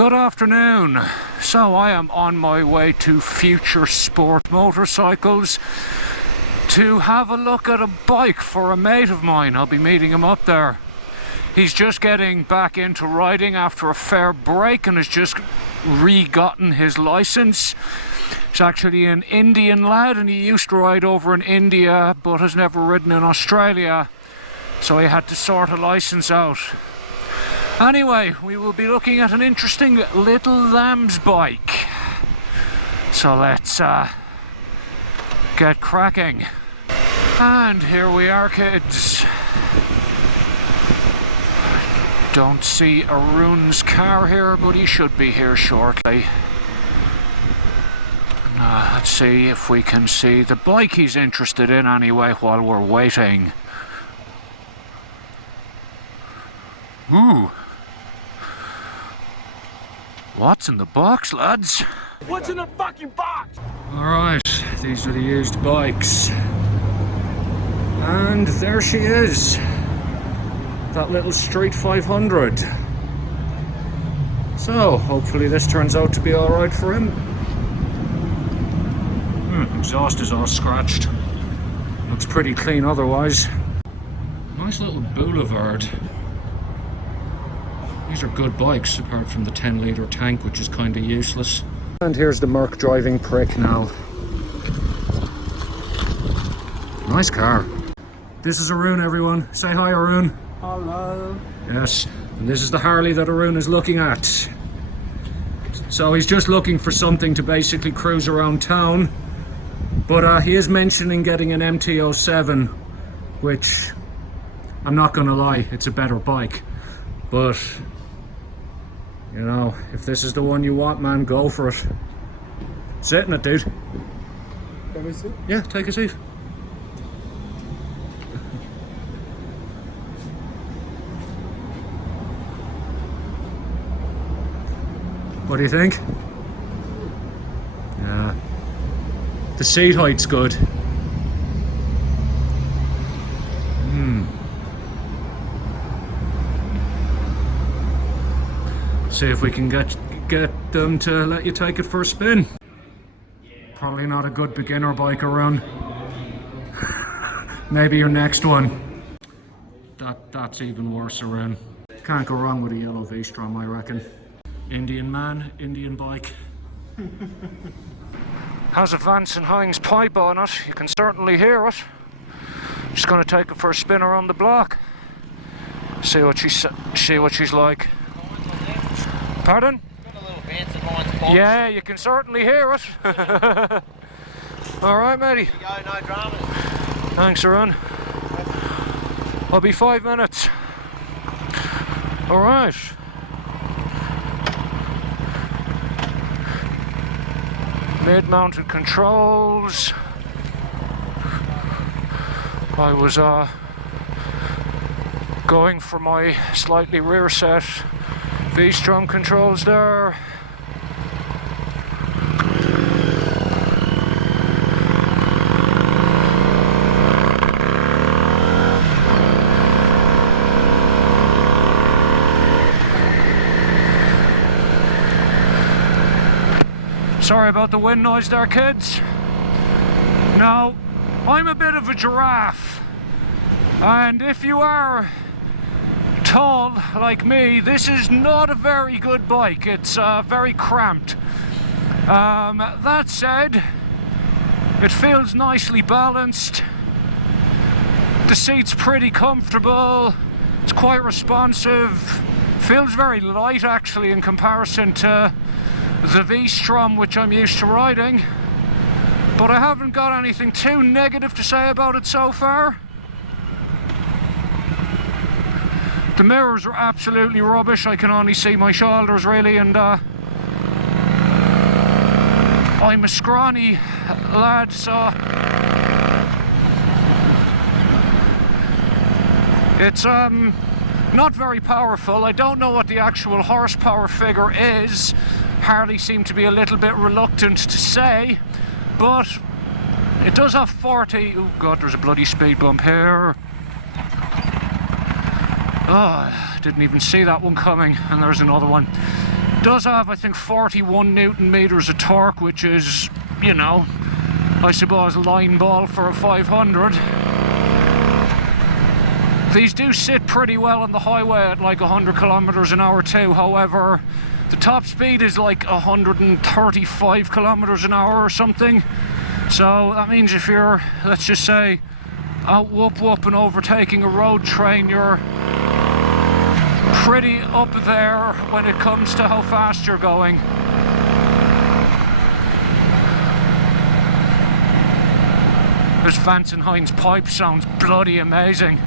Good afternoon. So I am on my way to Future Sport Motorcycles to have a look at a bike for a mate of mine. I'll be meeting him up there. He's just getting back into riding after a fair break and has just re-gotten his license. He's actually an Indian lad and he used to ride over in India but has never ridden in Australia, so he had to sort a license out. Anyway, we will be looking at an interesting little lamb's bike. So let's get cracking. And here we are, kids. Don't see Arun's car here, but he should be here shortly. Let's see if we can see the bike he's interested in anyway while we're waiting. Ooh. What's in the box, lads? What's in the fucking box? Alright, these are the used bikes. And there she is. That little Street 500. So, hopefully this turns out to be alright for him. Exhaust is all scratched. Looks pretty clean otherwise. Nice little boulevard. These are good bikes, apart from the 10-litre tank, which is kind of useless. And here's the Merc driving prick now. Nice car. This is Arun, everyone. Say hi, Arun. Hello. Yes, and this is the Harley that Arun is looking at. So he's just looking for something to basically cruise around town. But he is mentioning getting an MT-07, which, I'm not gonna lie, it's a better bike. But, you know, if this is the one you want, man, go for it. Sit in it, dude. Can we sit? Yeah, take a seat. What do you think? Yeah. The seat height's good. See if we can get them to let you take it for a spin. Probably not a good beginner bike around. Maybe your next one. That's even worse around. Can't go wrong with a yellow v-strom, I reckon. Indian man, Indian bike. Has a Vance and Hines pipe on it. You can certainly hear it. Just going to take it for a spin around the block. See what she's like. Pardon? Got a little Vance and Hines box. Yeah, you can certainly hear it. Alright, matey. There you go, no dramas. Thanks, Arun. I'll be 5 minutes. Alright. Mid-mounted controls. I was going for my slightly rear set v-strom controls there. Sorry about the wind noise there, kids. Now, I'm a bit of a giraffe, and if you are tall like me, this is not a very good bike. It's very cramped. That said, it feels nicely balanced. The seat's pretty comfortable. It's quite responsive. Feels very light actually in comparison to the v-strom which I'm used to riding. But I haven't got anything too negative to say about it so far. The mirrors are absolutely rubbish. I can only see my shoulders really, and I'm a scrawny lad, so it's not very powerful. I don't know what the actual horsepower figure is. Harley seem to be a little bit reluctant to say, but it does have 40. Oh god, there's a bloody speed bump here. Oh, didn't even see that one coming, and there's another one. Does have, I think, 41 Newton meters of torque, which is, you know, I suppose line ball for a 500. These do sit pretty well on the highway at like 100 kilometers an hour too. However, the top speed is like 135 kilometers an hour or something. So that means if you're, let's just say, out whoop whoop and overtaking a road train, you're pretty up there when it comes to how fast you're going. This Vance & Hines pipe sounds bloody amazing.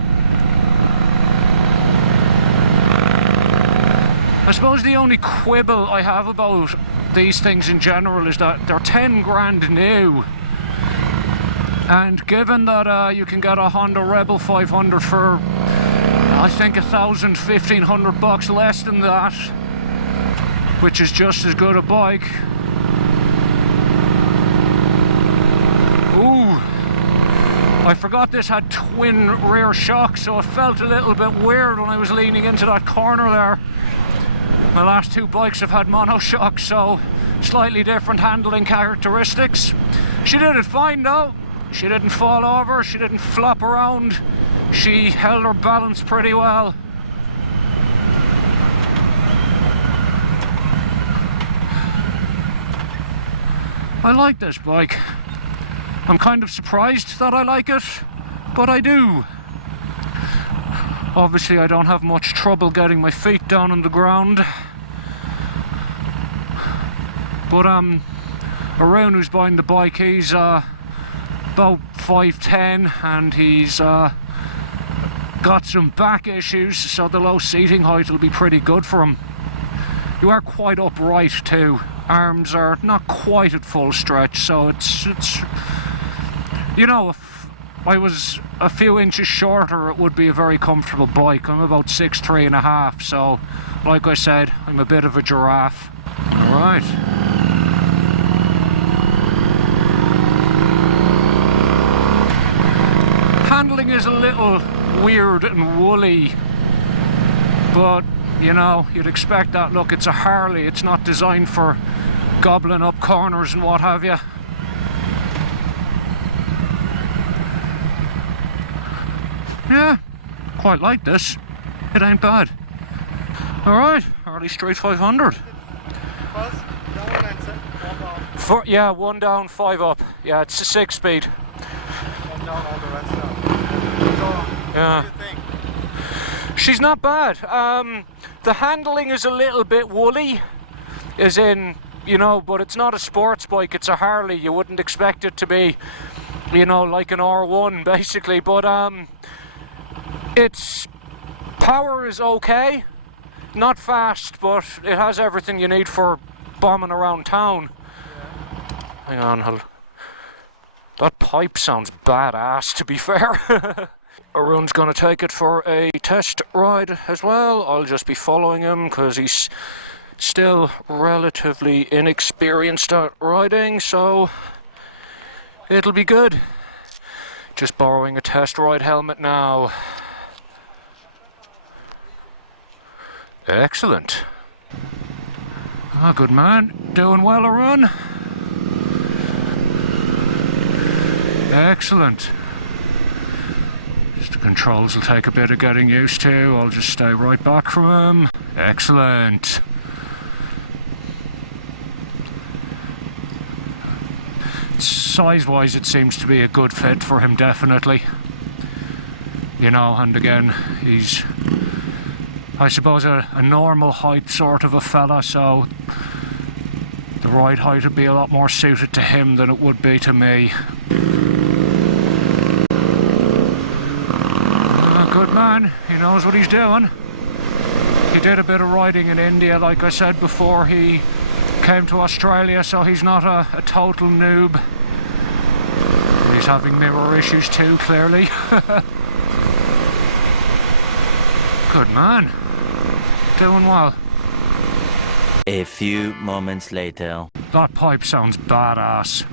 I suppose the only quibble I have about these things in general is that they're 10 grand new. And given that you can get a Honda Rebel 500 for, I think, $1,000–1,500 less than that, which is just as good a bike. Ooh, I forgot this had twin rear shocks, so it felt a little bit weird when I was leaning into that corner there. My last two bikes have had monoshocks, so slightly different handling characteristics. She did it fine though. She didn't fall over, she didn't flop around. She held her balance pretty well. I like this bike. I'm kind of surprised that I like it, but I do. Obviously I don't have much trouble getting my feet down on the ground. But Arun, who's buying the bike, he's about 5'10", and he's got some back issues, so the low seating height will be pretty good for him. You are quite upright too. Arms are not quite at full stretch, so it's you know, if I was a few inches shorter, it would be a very comfortable bike. I'm about 6'3½", so like I said, I'm a bit of a giraffe. All right. Handling is a little weird and woolly, but you know, you'd expect that. Look, it's a Harley, it's not designed for gobbling up corners and what have you. Yeah, quite like this. It ain't bad. Alright, Harley Street 500. Yeah, 1 down, 5 up. Yeah, it's a 6-speed. Down all the rest now. Yeah. What do you think? She's not bad. The handling is a little bit woolly, as in, you know, but it's not a sports bike, it's a Harley. You wouldn't expect it to be, you know, like an R1 basically, but its power is okay. Not fast, but it has everything you need for bombing around town. Yeah. Hang on, that pipe sounds badass, to be fair. Arun's going to take it for a test ride as well. I'll just be following him because he's still relatively inexperienced at riding, so it'll be good. Just borrowing a test ride helmet now. Excellent. Ah, good man. Doing well, Arun. Excellent. Just the controls will take a bit of getting used to. I'll just stay right back from him. Excellent. Size-wise, it seems to be a good fit for him, definitely. You know, and again, he's, I suppose, a normal height sort of a fella, so the ride height would be a lot more suited to him than it would be to me. Good man, he knows what he's doing. He did a bit of riding in India, like I said before he came to Australia, so he's not a total noob. He's having mirror issues too, clearly. Good man. Doing well. A few moments later. That pipe sounds badass.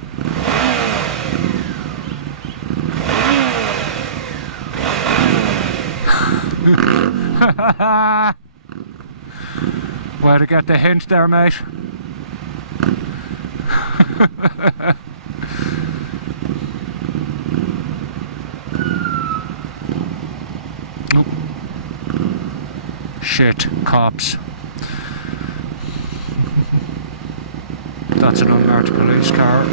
Way to get the hint there, mate. Oh. Shit, cops. That's an unmarked police car.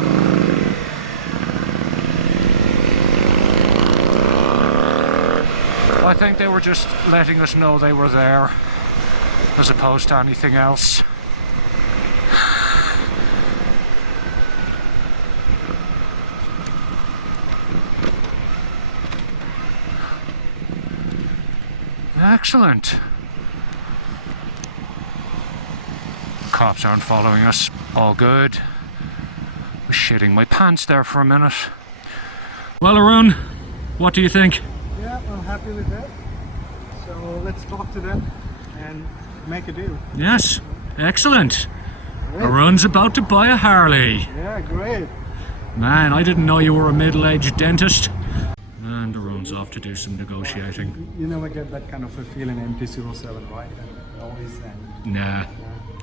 I think they were just letting us know they were there, as opposed to anything else. Excellent. Cops aren't following us. All good. I was shitting my pants there for a minute. Well, Arun, what do you think? Yeah, I'm happy with that. So let's talk to them and make a deal. Yes, excellent. Arun's about to buy a Harley. Yeah, great. Man, I didn't know you were a middle-aged dentist. And Arun's off to do some negotiating. You never get that kind of a feeling in MT-07, right? And always end. Nah,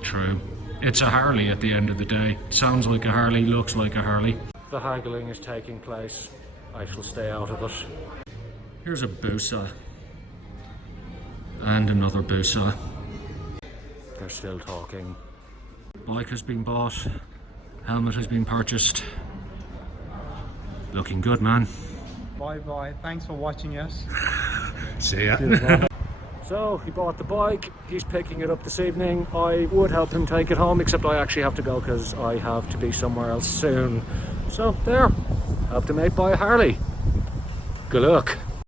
true. It's a Harley at the end of the day. Sounds like a Harley, looks like a Harley. The haggling is taking place. I shall stay out of it. Here's a Busa. And another Busa. They're still talking. Bike has been bought. Helmet has been purchased. Looking good, man. Bye bye. Thanks for watching us. See ya. So he bought the bike, he's picking it up this evening. I would help him take it home, except I actually have to go because I have to be somewhere else soon. So there, helped a mate buy a Harley. Good luck.